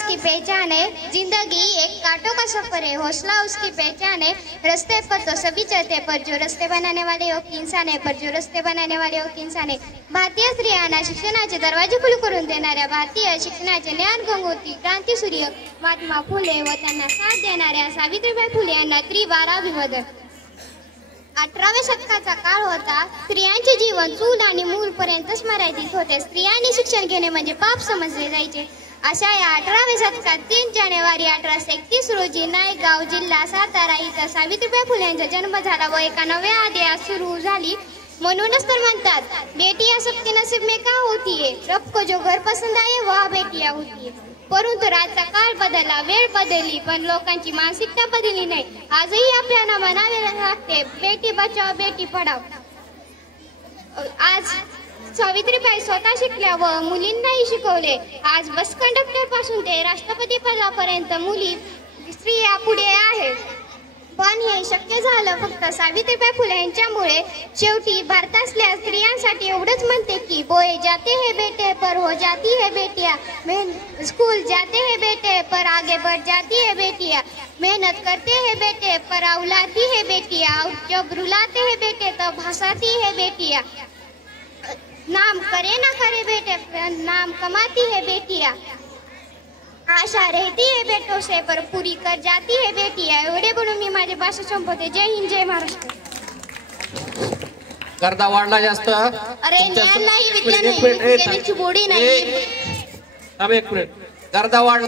उसकी पहचान है, जिंदगी एक कांटों का सफर है, हौसला उसकी पहचान है। रस्ते पर तो सभी चलते, पर जो रस्ते बनाने वाले हो की इंसान है, पर जो रस्ते बनाने वाले हो की इंसान है। भारतीय स्त्रियांना शिक्षणाचे दरवाजे खुले करून देणाऱ्या, भारतीय शिक्षणाचे ज्ञान गंगोत्री क्रांतीसूर्य महात्मा फुले व त्यांना साथ देणाऱ्या सावित्रीबाई फुले यांना त्रिवार अभिवादन। 18व्या शतकाचा काळ होता, स्त्रियांचे जीवन चूल आणि मूल पर्यंतच मर्यादित होते। स्त्रियांनी शिक्षण घेणे म्हणजे पाप समजले जायचे। अशा या 18व्या शतकात 3 जानेवारी 1831 रोजी नायगाव जिल्हा सातारा इथं सावित्रीबाई फुले यांचा जन्म झाला व एका नव्या आदियात सुरू झाली। म्हणूनच तर म्हणतात, बेटियां सबके नसीब में का होती है, रब को जो घर पसंद आए वह बेटियां होती है। परंतु रातचा काळ बदलला, वेळ बदलली, पण लोकांची मानसिकता बदलली नाही। आजही आपल्याला म्हणावे लागते, बेटी बचाओ बेटी पढाओ। आज सावित्रीबाई स्वतः शिकल्या व मुलींनाही शिकवले। आज बस कंडक्टर पासून ते राष्ट्रपती पदापर्यंत मुली स्त्रिया पुढे आहेत। पण हे शक्य झालं फक्त सावित्रीबाई फुले यांच्यामुळे। शेवटी भारतातल्या स्त्रियांसाठी एवढंच म्हणते की बोए जाते हैं बेटे पर हो जाती है बेटियां, स्कूल जाते हैं बेटे पर आगे बढ़ जाती है बेटियां, मेहनत करते हैं बेटे पर औलाती है बेटियां, जब रुलाते हैं बेटे तब हंसाती है बेटियां, नाम करे ना करे बेटे नाम कमाती है बेटियां, आशा रहती है बेटों से पर पूरी कर जाती है बेटियां। एवढे बोलून मी माझे भाषण संपवते। जय हिंद, जय महाराष्ट्र। गर्दा वाढला जास्त। अरे ज्ञान नाही, विद्या नाही, विज्ञानाची गोडी नाही। अब एक मिनिट, गर्दा वाढला।